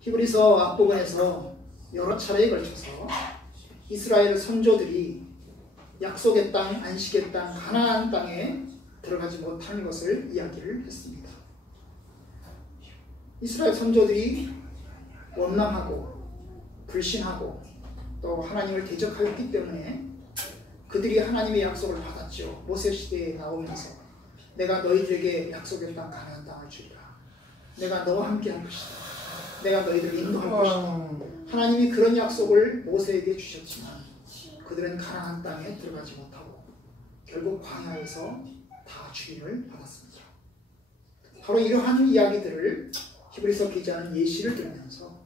히브리서 앞부분에서 여러 차례에 걸쳐서 이스라엘 선조들이 약속의 땅, 안식의 땅, 가나안 땅에 들어가지 못한 것을 이야기를 했습니다. 이스라엘 선조들이 원망하고 불신하고 또 하나님을 대적하였기 때문에 그들이 하나님의 약속을 받았죠. 모세 시대에 나오면서 내가 너희들에게 약속의 땅 가나안 땅을 주리라. 내가 너와 함께 할 것이다. 내가 너희들을 인도할 것이다. 하나님이 그런 약속을 모세에게 주셨지만 그들은 가나안 땅에 들어가지 못하고 결국 광야에서 다 죽임을 받았습니다. 바로 이러한 이야기들을 히브리서 기자는 예시를 들면서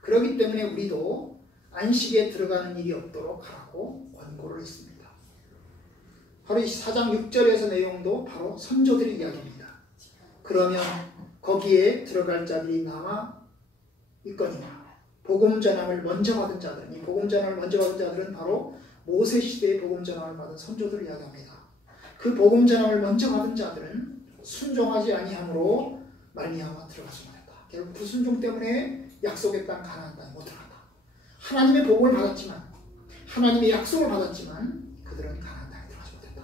그렇기 때문에 우리도 안식에 들어가는 일이 없도록 하라고 권고를 했습니다. 바로 이 4장 6절에서 내용도 바로 선조들의 이야기입니다. 그러면 거기에 들어갈 자들이 남아 있거니와 복음 전함을 먼저 받은 자들은, 이 복음 전함을 먼저 받은 자들은 바로 모세 시대의 복음 전함을 받은 선조들을 이야기합니다. 그 복음 전함을 먼저 받은 자들은 순종하지 아니함으로 말미암아 들어가지 못했다. 결국 불순종 때문에 약속의 땅 가나안 땅에 못 들어갔다. 하나님의 복음을 받았지만, 하나님의 약속을 받았지만 그들은 가나안 땅에 들어가지 못했다.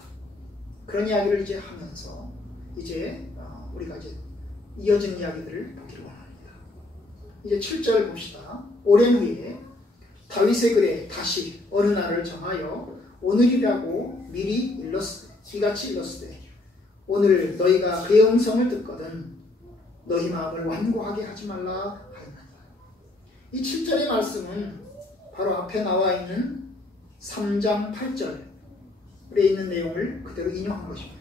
그런 이야기를 이제 하면서 이제 우리가 이제 이어진 이야기들을 보기를 원합니다. 이제 7절 봅시다. 오랜 후에 다윗의 글에 다시 어느 날을 정하여 오늘이라고 미리 이같이 일렀으되 오늘 너희가 그의 음성을 듣거든 너희 마음을 완고하게 하지 말라 하였나니. 이 7절의 말씀은 바로 앞에 나와 있는 3장 8절에 있는 내용을 그대로 인용한 것입니다.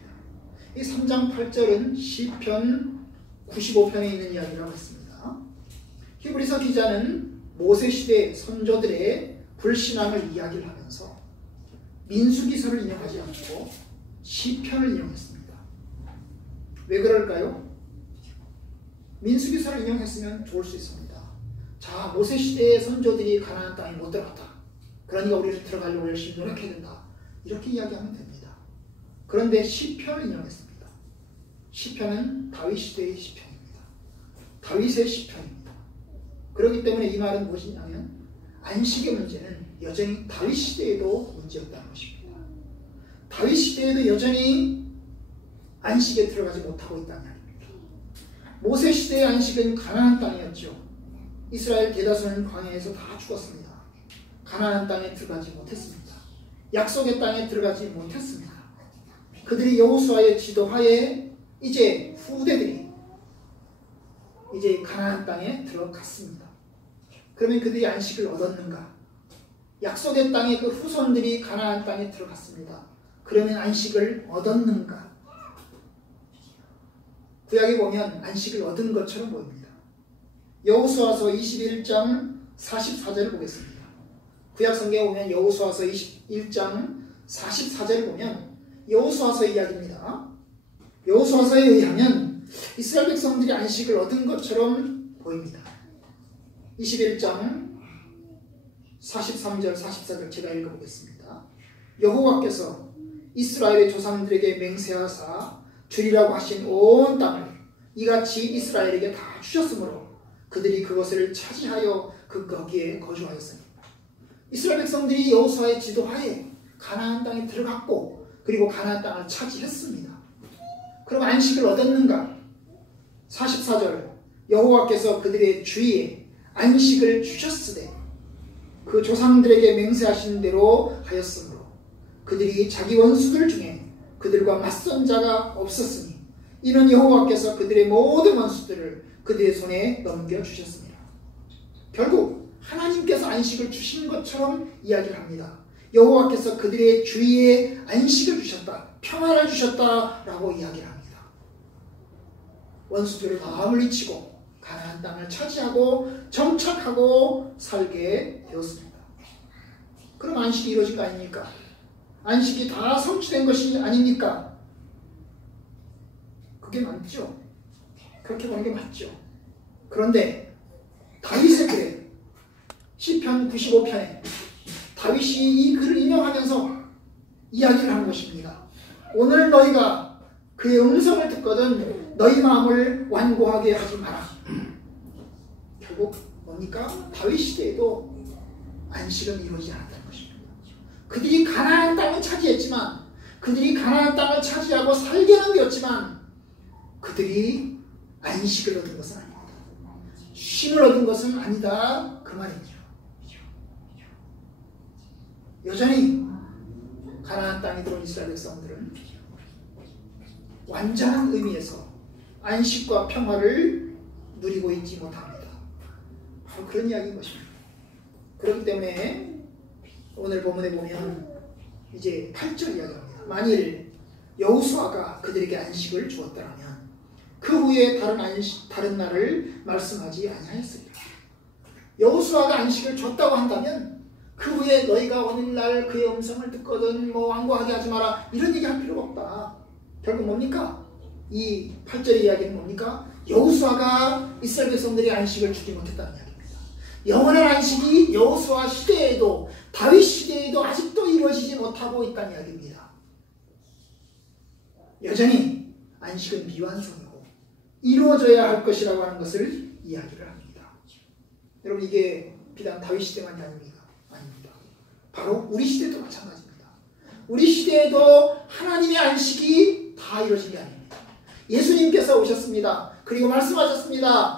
이 3장 8절은 시편 95편에 있는 이야기라고 했습니다. 히브리서 기자는 모세 시대 선조들의 불신앙을 이야기를 하면서 민수기서를 인용하지 않고 시편을 인용했습니다. 왜 그럴까요? 민수기서를 인용했으면 좋을 수 있습니다. 자, 모세 시대의 선조들이 가나안 땅에 못 들어갔다. 그러니까 우리는 들어가려고 열심히 노력해야 된다. 이렇게 이야기하면 됩니다. 그런데 시편을 인용했습니다. 시편은 다윗 시대의 시편입니다. 다윗의 시편입니다. 그렇기 때문에 이 말은 무엇이냐면 안식의 문제는 여전히 다윗 시대에도 문제였다는 것입니다. 다윗 시대에도 여전히 안식에 들어가지 못하고 있다는 말입니다. 모세 시대의 안식은 가나안 땅이었죠. 이스라엘 대다수는 광야에서 다 죽었습니다. 가나안 땅에 들어가지 못했습니다. 약속의 땅에 들어가지 못했습니다. 그들이 여호수아의 지도하에 이제 후대들이 이제 가나안 땅에 들어갔습니다. 그러면 그들이 안식을 얻었는가? 약속의 땅에 그 후손들이 가나안 땅에 들어갔습니다. 그러면 안식을 얻었는가? 구약에 보면 안식을 얻은 것처럼 보입니다. 여호수아서 21장 44절을 보겠습니다. 구약 성경에 보면 여호수아서 21장 44절을 보면 여호수아서의 이야기입니다. 여호수아서에 의하면 이스라엘 백성들이 안식을 얻은 것처럼 보입니다. 21장 43절 44절 제가 읽어보겠습니다. 여호와께서 이스라엘의 조상들에게 맹세하사 주리라고 하신 온 땅을 이같이 이스라엘에게 다 주셨으므로 그들이 그것을 차지하여 거기에 거주하였으니. 이스라엘 백성들이 여호수아의 지도하에 가나안 땅에 들어갔고 그리고 가나안 땅을 차지했습니다. 그럼 안식을 얻었는가? 44절 여호와께서 그들의 주위에 안식을 주셨으되 그 조상들에게 맹세하신 대로 하였으므로 그들이 자기 원수들 중에 그들과 맞선 자가 없었으니 이는 여호와께서 그들의 모든 원수들을 그들의 손에 넘겨주셨습니다. 결국 하나님께서 안식을 주신 것처럼 이야기를 합니다. 여호와께서 그들의 주위에 안식을 주셨다, 평안을 주셨다라고 이야기를 합니다. 원수들을 다 물리치고 가나안 땅을 차지하고 정착하고 살게 되었습니다. 그럼 안식이 이루어진 거 아닙니까? 안식이 다 성취된 것이 아닙니까? 그게 맞죠. 그렇게 보는 게 맞죠. 그런데 다윗의 글에 시편 95편에 다윗이 이 글을 인용하면서 이야기를 하는 것입니다. 오늘 너희가 그의 음성을 듣거든 너희 마음을 완고하게 하지 마라. 결국 뭡니까? 다윗 시대에도 안식은 이루어지지 않았다는 것입니다. 그들이 가나안 땅을 차지했지만, 그들이 가나안 땅을 차지하고 살게는 되었지만, 그들이 안식을 얻은 것은 아닙니다. 쉼을 얻은 것은 아니다, 그 말이죠. 여전히 가나안 땅에 들어온 이스라엘 백성들은 완전한 의미에서 안식과 평화를 누리고 있지 못합니다. 바로 그런 이야기인 것입니다. 그렇기 때문에 오늘 본문에 보면 이제 8절 이야기합니다. 만일 여호수아가 그들에게 안식을 주었다면 그 후에 다른 날을 말씀하지 아니하였으리라. 여호수아가 안식을 줬다고 한다면 그 후에 너희가 오늘날 그의 음성을 듣거든 완고하게 하지 마라, 이런 얘기 할 필요가 없다. 결국 뭡니까? 이 8절의 이야기는 뭡니까? 여호수아가 이스라엘 백성들이 안식을 주지 못했다는 이야기입니다. 영원한 안식이 여호수아 시대에도 다윗 시대에도 아직도 이루어지지 못하고 있다는 이야기입니다. 여전히 안식은 미완성이고 이루어져야 할 것이라고 하는 것을 이야기를 합니다. 여러분, 이게 비단 다윗 시대만이 아닙니다. 바로 우리 시대도 마찬가지입니다. 우리 시대에도 하나님의 안식이 다 이루어진 게 아닙니다. 예수님께서 오셨습니다. 그리고 말씀하셨습니다.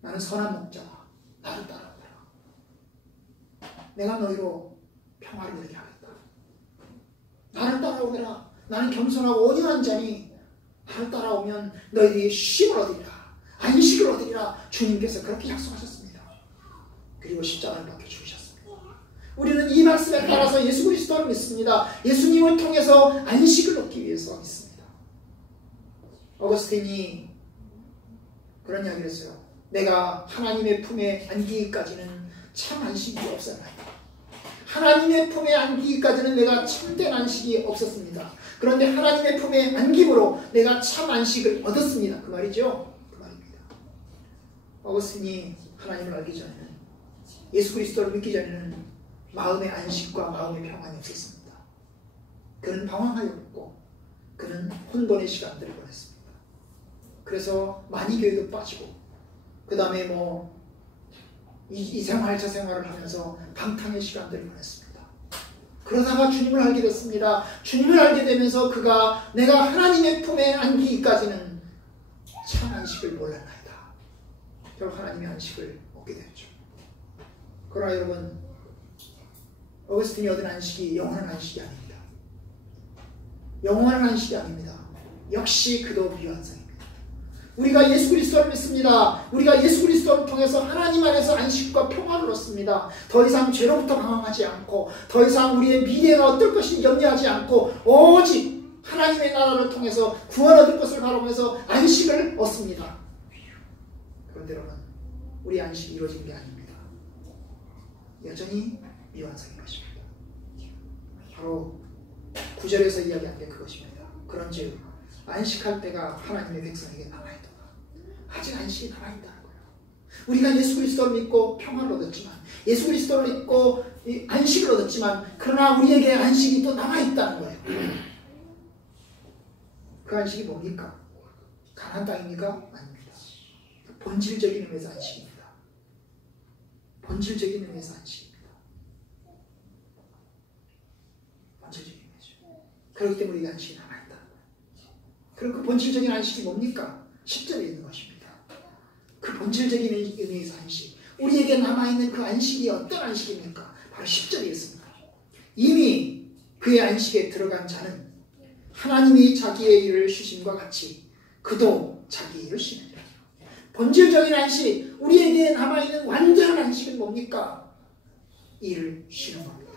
나는 선한 목자다. 나를 따라오라. 내가 너희로 평화를 누리게 하겠다. 나를 따라오라. 나는 겸손하고 온유한 자니 나를 따라오면 너희들이 쉼을 얻으리라. 안식을 얻으리라. 주님께서 그렇게 약속하셨습니다. 그리고 십자가를 박혀 죽으셨습니다. 우리는 이 말씀에 따라서 예수 그리스도를 믿습니다. 예수님을 통해서 안식을 얻기 위해서 믿습니다. 어거스틴이 그런 이야기를 했어요. 내가 하나님의 품에 안기기까지는 참 안식이 없었나이다. 하나님의 품에 안기기까지는 내가 참된 안식이 없었습니다. 그런데 하나님의 품에 안김으로 내가 참 안식을 얻었습니다. 그 말이죠. 그 말입니다. 어거스틴이 하나님을 알기 전에는, 예수 그리스도를 믿기 전에는 마음의 안식과 마음의 평안이 없었습니다. 그는 방황하였고 그는 혼돈의 시간들을 보냈습니다. 그래서 많이 교회도 빠지고 그 다음에 이 생활 저 생활을 하면서 방탕의 시간들을 보냈습니다. 그러다가 주님을 알게 됐습니다. 주님을 알게 되면서 그가 내가 하나님의 품에 안기기까지는 참 안식을 몰랐나이다. 결국 하나님의 안식을 얻게 됐죠. 그러나 여러분, 어거스틴이 얻은 안식이 영원한 안식이 아닙니다. 영원한 안식이 아닙니다. 역시 그도 미완성입니다. 우리가 예수 그리스도를 믿습니다. 우리가 예수 그리스도를 통해서 하나님 안에서 안식과 평화를 얻습니다. 더 이상 죄로부터 방황하지 않고, 더 이상 우리의 미래가 어떨 것인지 염려하지 않고, 오직 하나님의 나라를 통해서 구원 얻을 것을 바라보면서 안식을 얻습니다. 그런데 여러분, 우리 안식이 이루어진 게 아닙니다. 여전히 미완성인 것입니다. 바로 9절에서 이야기한 게 그것입니다. 그런즉 안식할 때가 하나님의 백성에게 남아있도다. 아직 안식이 남아있다는 거예요. 우리가 예수 그리스도를 믿고 평화를 얻었지만, 예수 그리스도를 믿고 안식을 얻었지만, 그러나 우리에게 안식이 또 남아있다는 거예요. 그 안식이 뭡니까? 가나안 땅입니까? 아닙니다. 본질적인 의미에서 안식입니다. 본질적인 의미에서 안식입니다. 본질적인 의미죠. 그렇기 때문에 우리가 안식이 남아있다. 그럼 그 본질적인 안식이 뭡니까? 10절에 있는 것입니다. 그 본질적인 의미에서 안식, 우리에게 남아있는 그 안식이 어떤 안식입니까? 바로 10절에 있습니다. 이미 그의 안식에 들어간 자는 하나님이 자기의 일을 쉬심과 같이 그도 자기의 일을 쉬느니라. 본질적인 안식, 우리에게 남아있는 완전한 안식은 뭡니까? 일을 쉬는 겁니다.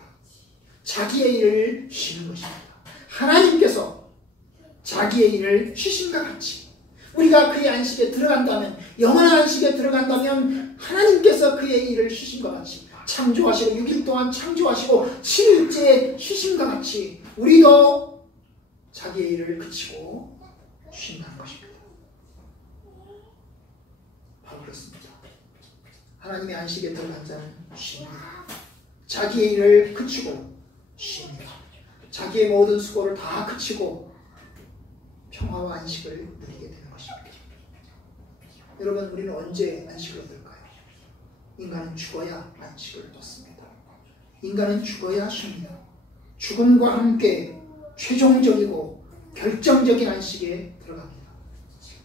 자기의 일을 쉬는 것입니다. 하나님께서 자기의 일을 쉬심과 같이 우리가 그의 안식에 들어간다면, 영원한 안식에 들어간다면 하나님께서 그의 일을 쉬심과 같이 창조하시고 6일 동안 창조하시고 7일째 쉬심과 같이 우리도 자기의 일을 그치고 쉰다는 것입니다. 바로 그렇습니다. 하나님의 안식에 들어간 자는 쉽니다. 자기의 일을 그치고 쉽니다. 자기의 모든 수고를 다 그치고 평화와 안식을 누리게 되는 것입니다. 여러분, 우리는 언제 안식을 얻을까요? 인간은 죽어야 안식을 얻습니다. 인간은 죽어야 쉽니다. 죽음과 함께 최종적이고 결정적인 안식에 들어갑니다.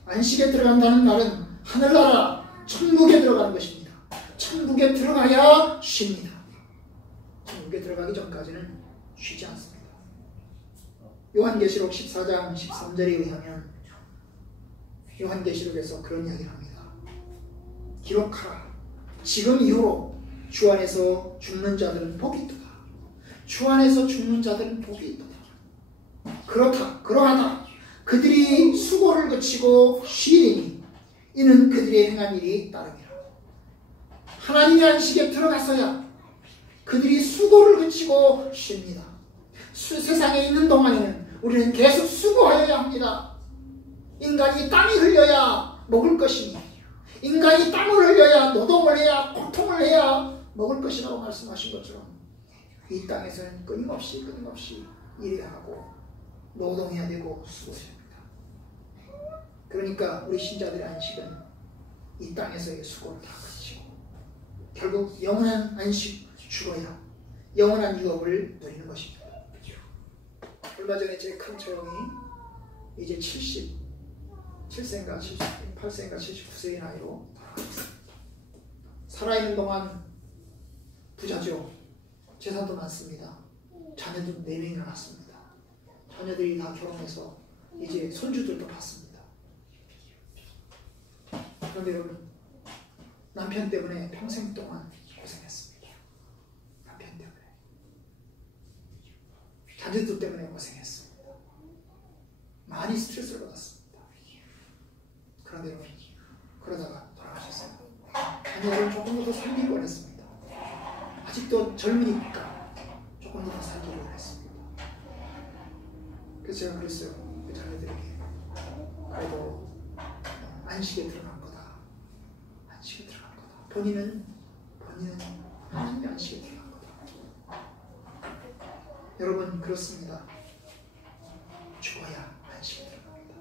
안식에 들어간다는 말은 하늘나라 천국에 들어가는 것입니다. 천국에 들어가야 쉽니다. 천국에 들어가기 전까지는 쉬지 않습니다. 요한계시록 14장 13절에 의하면 요한계시록에서 그런 이야기를 합니다. 기록하라. 지금 이후로 주 안에서 죽는 자들은 복이 있도다. 주 안에서 죽는 자들은 복이 있도다. 그러하다. 그들이 수고를 그치고 쉬리니 이는 그들의 행한 일이 따름이라. 하나님의 안식에 들어가서야 그들이 수고를 그치고 쉽니다. 세상에 있는 동안에는 우리는 계속 수고하여야 합니다. 인간이 땀이 흘려야 먹을 것이니, 인간이 땀을 흘려야 노동을 해야 고통을 해야 먹을 것이라고 말씀하신 것처럼 이 땅에서는 끊임없이 일해야 하고 노동해야 되고 수고해야 합니다. 그러니까 우리 신자들의 안식은 이 땅에서의 수고를 다 그치고 결국 영원한 안식, 죽어야 영원한 유업을 누리는 것입니다. 얼마 전에 제 큰 처형이 이제 77세인가 78세인가 79세의 나이로 돌아가셨습니다. 살아있는 동안 부자죠. 재산도 많습니다. 자녀도 4명이나 낳았습니다. 자녀들이 다 결혼해서 이제 손주들도 봤습니다. 그런데 여러분, 남편 때문에 평생 동안 고생했습니다. 남편 때문에. 자녀들 때문에 고생했습니다. 많이 스트레스를 받았습니다. 그런데 여러분, 그러다가 돌아가셨어요. 자녀를 조금 더 살기를 원했습니다. 아직도 젊으니까 조금 더 살기를 원했습니다. 그래서 제가 그랬어요. 그 자녀들에게. 그래도 안식에 들어간 거다. 안식에 들어간 거다. 본인은 하나님의 안식에 들어간 거다. 여러분, 그렇습니다. 죽어야 안식에 들어갑니다.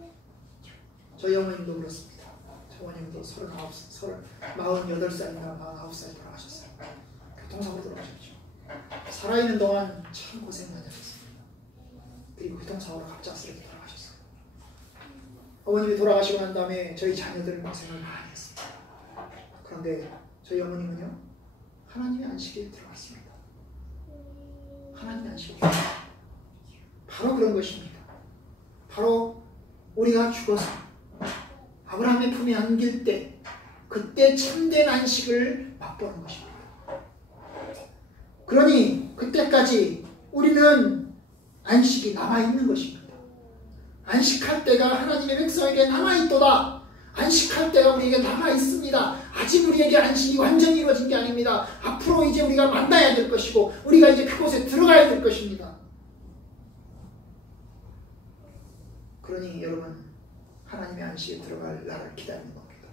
저희 어머님도 그렇습니다. 저희 어머님도 48살인가 49살에 돌아가셨어요. 교통사고로 돌아가셨죠. 살아있는 동안 참 고생 많이 하셨습니다. 그리고 교통사고로 갑작스럽게 돌아가셨어요. 어머님이 돌아가시고 난 다음에 저희 자녀들은 고생을 많이 했습니다. 그런데 저희 어머님은요, 하나님의 안식에 들어갔습니다. 하나님의 안식에 들어갔습니다. 바로 그런 것입니다. 바로 우리가 죽어서 아브라함의 품에 안길 때 그때 참된 안식을 맛보는 것입니다. 그러니 그때까지 우리는 안식이 남아있는 것입니다. 안식할 때가 하나님의 백성에게 남아있도다. 안식할 때가 우리에게 남아있습니다. 아직 우리에게 안식이 완전히 이루어진 게 아닙니다. 앞으로 이제 우리가 만나야 될 것이고 우리가 이제 그곳에 들어가야 될 것입니다. 그러니 여러분, 하나님의 안식에 들어갈 날을 기다리는 겁니다.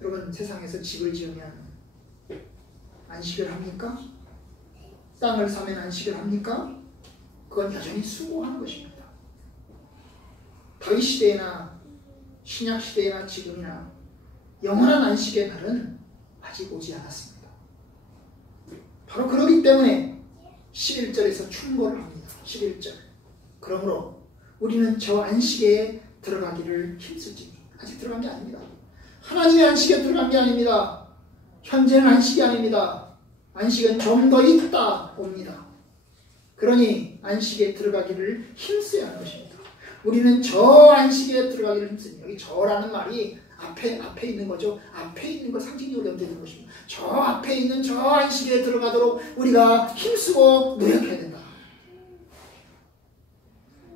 여러분, 세상에서 집을 지으면 안식을 합니까? 땅을 사면 안식을 합니까? 그건 여전히 수고하는 것입니다. 다윗 시대나 신약 시대나 지금이나 영원한 안식의 날은 아직 오지 않았습니다. 바로 그러기 때문에 11절에서 충고를 합니다. 11절. 그러므로 우리는 저 안식에 들어가기를 힘쓸지니. 아직 들어간 게 아닙니다. 하나님의 안식에 들어간 게 아닙니다. 현재는 안식이 아닙니다. 안식은 좀 더 있다 옵니다. 그러니 안식에 들어가기를 힘써야 하는 것입니다. 우리는 저 안식에 들어가기를 힘쓰니, 여기 저라는 말이 앞에 있는 거죠. 앞에 있는 거 상징적으로 연대되는 것입니다. 저 앞에 있는 저 안식에 들어가도록 우리가 힘쓰고 노력해야 된다.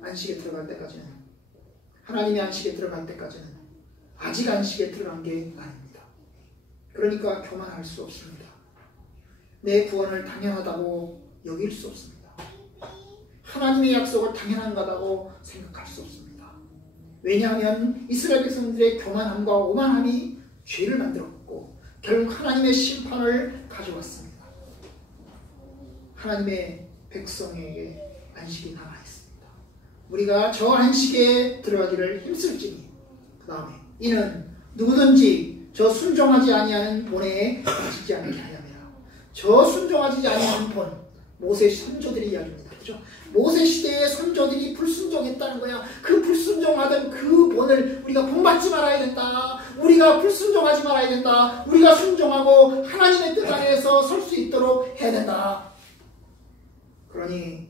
안식에 들어갈 때까지는, 하나님의 안식에 들어갈 때까지는 아직 안식에 들어간 게 아닙니다. 그러니까 교만할 수 없습니다. 내 구원을 당연하다고 여길 수 없습니다. 하나님의 약속을 당연한 거라고 생각할 수 없습니다. 왜냐하면 이스라엘 백성들의 교만함과 오만함이 죄를 만들었고 결국 하나님의 심판을 가져왔습니다. 하나님의 백성에게 안식이 남아있습니다. 우리가 저 안식에 들어가기를 힘쓸지니, 그 다음에 이는 누구든지 저 순종하지 아니하는 본에 빠지지 않게 하야매라. 저 순종하지 아니하는 본, 모세 선조들이 이야기입니다. 그죠? 모세 시대의 선조들이 불순종했다는 거야. 그 불순종하던 그 본을 우리가 본받지 말아야 된다. 우리가 불순종하지 말아야 된다. 우리가 순종하고 하나님의 뜻 안에서 설 수 있도록 해야 된다. 그러니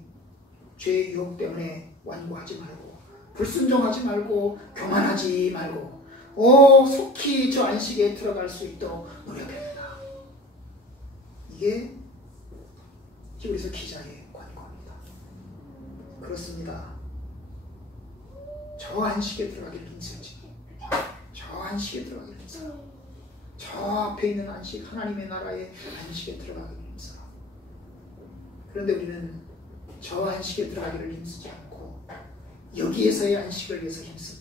죄의 유혹 때문에 완고하지 말고, 불순종하지 말고, 교만하지 말고, 속히 저 안식에 들어갈 수 있도록 노력해야 된다. 이게 히브리서 기자의 권고입니다. 그렇습니다. 저 안식에 들어가기를 힘쓰지. 저 안식에 들어가기를 힘쓰라. 저 앞에 있는 안식, 하나님의 나라의 안식에 들어가기를 힘쓰라. 그런데 우리는 저 안식에 들어가기를 힘쓰지 않고 여기에서의 안식을 위해서 힘씁니다.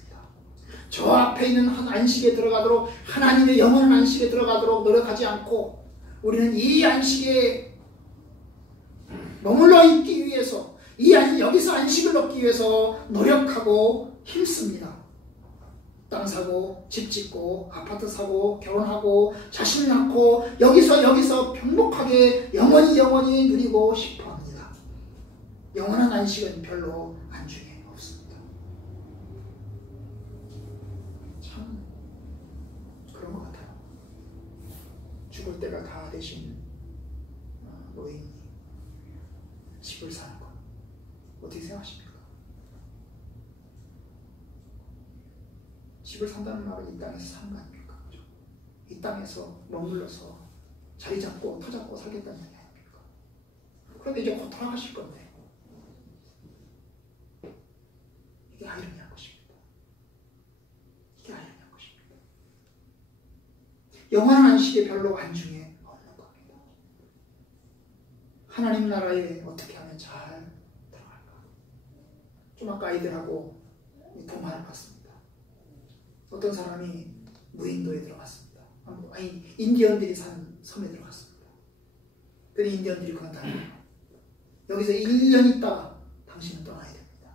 저 앞에 있는 안식에 들어가도록, 하나님의 영원한 안식에 들어가도록 노력하지 않고 우리는 이 안식에 머물러 있기 위해서, 여기서 안식을 얻기 위해서 노력하고 힘씁니다. 땅 사고, 집 짓고, 아파트 사고, 결혼하고, 자식 낳고, 여기서 평복하게 영원히 누리고 싶어 합니다. 영원한 안식은 별로 안중에 없습니다. 참 그런 것 같아요. 죽을 때가 다 되신 노인이 집을 사는 것, 어떻게 생각하십니까? 집을 산다는 말은 이 땅에서 사는 거 아닙니까? 그렇죠? 이 땅에서 머물러서 자리 잡고 터 잡고 살겠다는 얘기 아닙니까? 그런데 이제 곧 돌아가실 건데 이게 아이러니한 것입니다. 이게 아이러니한 것입니다. 영원한 안식에 별로 안중에 없는 겁니다. 하나님 나라에 어떻게 하면 잘 들어갈까? 좀 아까 아이들하고 동화를 봤습니다. 어떤 사람이 무인도에 들어갔습니다. 아니, 인디언들이 사는 섬에 들어갔습니다. 그런데 인디언들이 그런다면 여기서 1년 있다가 당신은 떠나야 됩니다.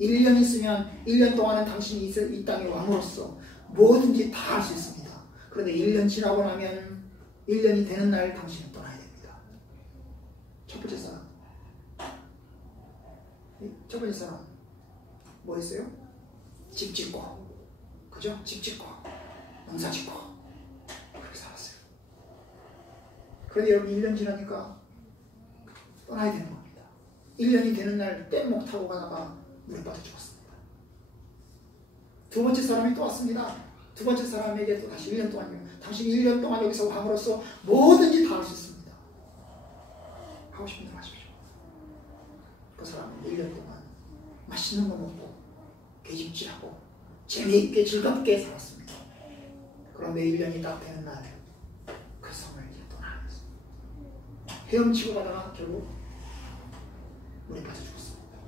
1년 있으면 1년 동안은 당신이 이 땅의 왕으로서 뭐든지 다 할 수 있습니다. 그런데 1년 지나고 나면 1년이 되는 날 당신은 떠나야 됩니다. 첫 번째 사람 뭐 했어요? 집 짓고, 그죠? 집 짓고, 농사 짓고, 그렇게 살았어요. 그런데 여기 1년 지나니까 떠나야 되는 겁니다. 1년이 되는 날 뗏목 타고 가다가 물에 빠져 죽었습니다. 두 번째 사람이 또 왔습니다. 두 번째 사람에게 또 다시 1년 동안요. 당신 1년 동안 여기서 왕으로서 뭐든지 다 할 수 있습니다. 하고 싶은 대로 하십시오. 그 사람은 1년 동안 맛있는 거 먹고 계집질하고 재미있게 즐겁게 살았습니다. 그런데 1년이 딱 되는 날 그 섬을 이제 떠나면서 헤엄치고 가다가 결국 물에 빠져 죽었습니다.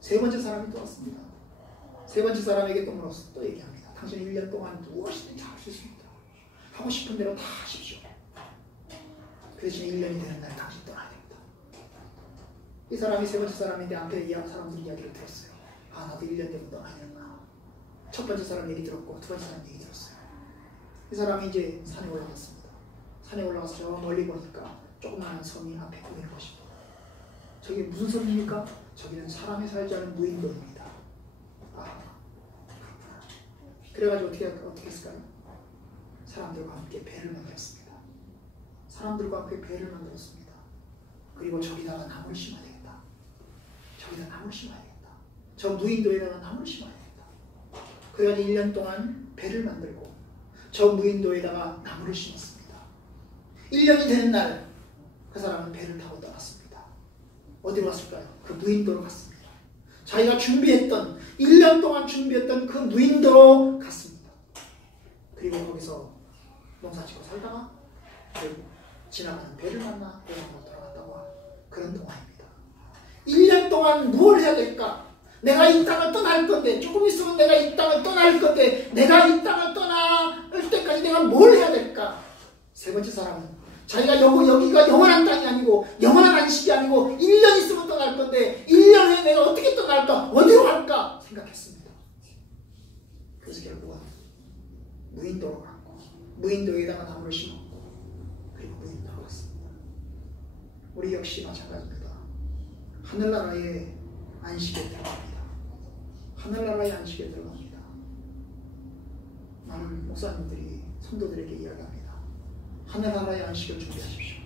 세 번째 사람이 또 왔습니다. 세 번째 사람에게 또 물어서 또 얘기합니다. 당신은 1년 동안 무엇이든지 할 수 있습니다. 하고 싶은 대로 다 하십시오. 그 대신에 1년이 되는 날 당신 떠나야 됩니다. 이 사람이 세 번째 사람인데 앞에 사람들이 이야기를 들었어요. 아, 나도 1년 되면 떠나야 되나. 첫 번째 사람 얘기 들었고 두 번째 사람 얘기 들었어요. 이 사람이 이제 산에 올라갔습니다. 산에 올라가서 저 멀리 보니까 조그마한 섬이 앞에 보이는 것입니다. 저게 무슨 섬입니까? 저기는 사람이 살지 않은 무인도입니다. 아, 그렇구나. 그래가지고 어떻게 했을까요? 사람들과 함께 배를 만들었습니다. 사람들과 함께 배를 만들었습니다. 그리고 저기다가 나무를 심어야 되겠다. 저기다 나무를 심어야 되겠다. 저 무인도에다가 나무를 심어야 되겠다. 그래가지고 1년 동안 배를 만들고 저 무인도에다가 나무를 심었습니다. 1년이 되는 날 그 사람은 배를 타고 떠났습니다. 어디로 갔을까요? 그 무인도로 갔습니다. 자기가 1년 동안 준비했던 그 무인도로 갔습니다. 그리고 거기서 농사짓고 살다가 결국 지나가는 배를 만나 배로 돌아갔다고 하는 그런 동화입니다. 1년 동안 뭘 해야 될까? 내가 이 땅을 떠날 건데, 조금 있으면 내가 이 땅을 떠날 건데, 내가 이 땅을 떠날 때까지 내가 뭘 해야 될까? 세 번째 사람은 자기가 여기가 영원한 땅이 아니고 영원한 안식이 아니고 1년 있으면 떠날 건데 1년 후에 내가 어떻게 떠날까? 어디로 갈까? 생각했습니다. 그래서 결국은 무인도로 갔고 무인도에다가 나무를 심었고 그리고 무인도로 갔습니다. 우리 역시 마찬가지입니다. 하늘나라의 안식에 들어갑니다. 하늘나라의 안식에 들어갑니다. 많은 목사님들이 성도들에게 이야기합니다. 하늘나라의 안식을 준비하십시오.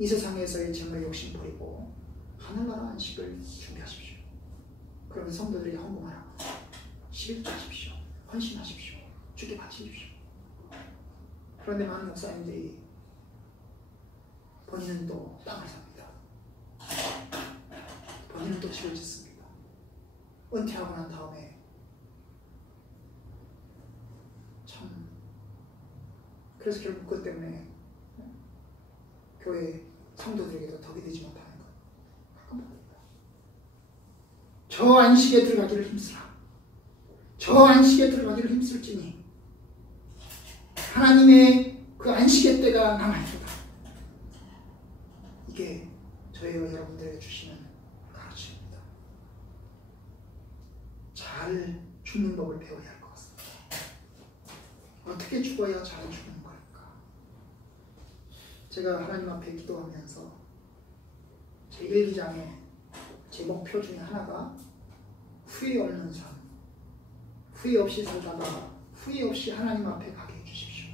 이 세상에서의 정의 욕심 버리고 하늘나라 안식을 준비하십시오. 그러면 성도들에게 헌금하라고 11조 하십시오. 헌신하십시오. 주께 바치십시오. 그런데 많은 목사님들이 본인은 또 땅을 삽니다. 본인은 또 집을 짓습니다. 은퇴하고 난 다음에 참 그래서 결국 그것 때문에 교회 성도들에게도 덕이 되지 못하는 것 가끔합니다. 저 안식에 들어가기를 힘쓰라. 저 안식에 들어가기를 힘쓸지니 하나님의 그 안식의 때가 남아있다. 이게 저희와 여러분들에게 주시는 가르침입니다. 잘 죽는 법을 배워야 할 것 같습니다. 어떻게 죽어야 잘 죽는 걸까? 제가 하나님 앞에 기도하면서 제 일기장에 제 목표 중에 하나가 후회 없는 삶, 후회 없이 살다가 후회 없이 하나님 앞에 가게 해주십시오.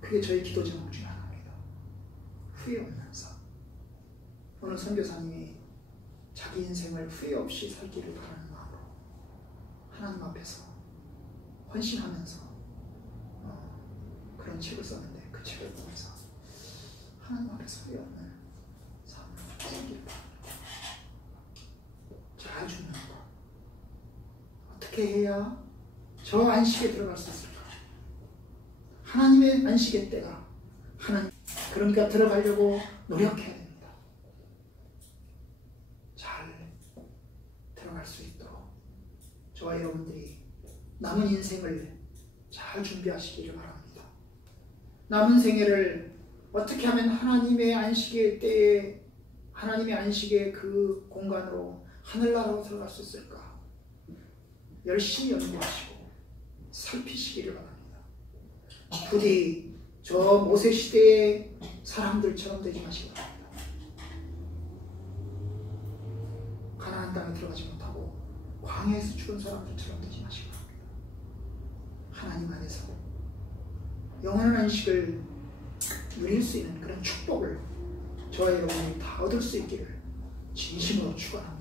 그게 저희 기도 제목 중에 하나입니다. 후회 없는 삶. 오늘 선교사님이 자기 인생을 후회 없이 살기를 바라는 마음으로 하나님 앞에서 헌신하면서 그런 책을 썼는데 그 책을 보면서 하나님 앞에서 후회 없는 삶을 살기를 바랍니다. 잘 죽는 것. 어떻게 해야 저 안식에 들어갈 수 있을까? 하나님의 안식의 때가 하나님, 그러니까 들어가려고 노력해야 됩니다. 잘 들어갈 수 있도록 저와 여러분들이 남은 인생을 잘 준비하시기를 바랍니다. 남은 생애를 어떻게 하면 하나님의 안식의 때에 하나님의 안식의 그 공간으로 하늘나라로 들어갈 수 있을까? 열심히 연구하시고 살피시기를 바랍니다. 부디 저 모세 시대의 사람들처럼 되지 마시기 바랍니다. 가나안 땅에 들어가지 못하고 광야에서 죽은 사람들처럼 되지 마시기 바랍니다. 하나님 안에서 영원한 안식을 누릴 수 있는 그런 축복을 저와 여러분이 다 얻을 수 있기를 진심으로 축원합니다.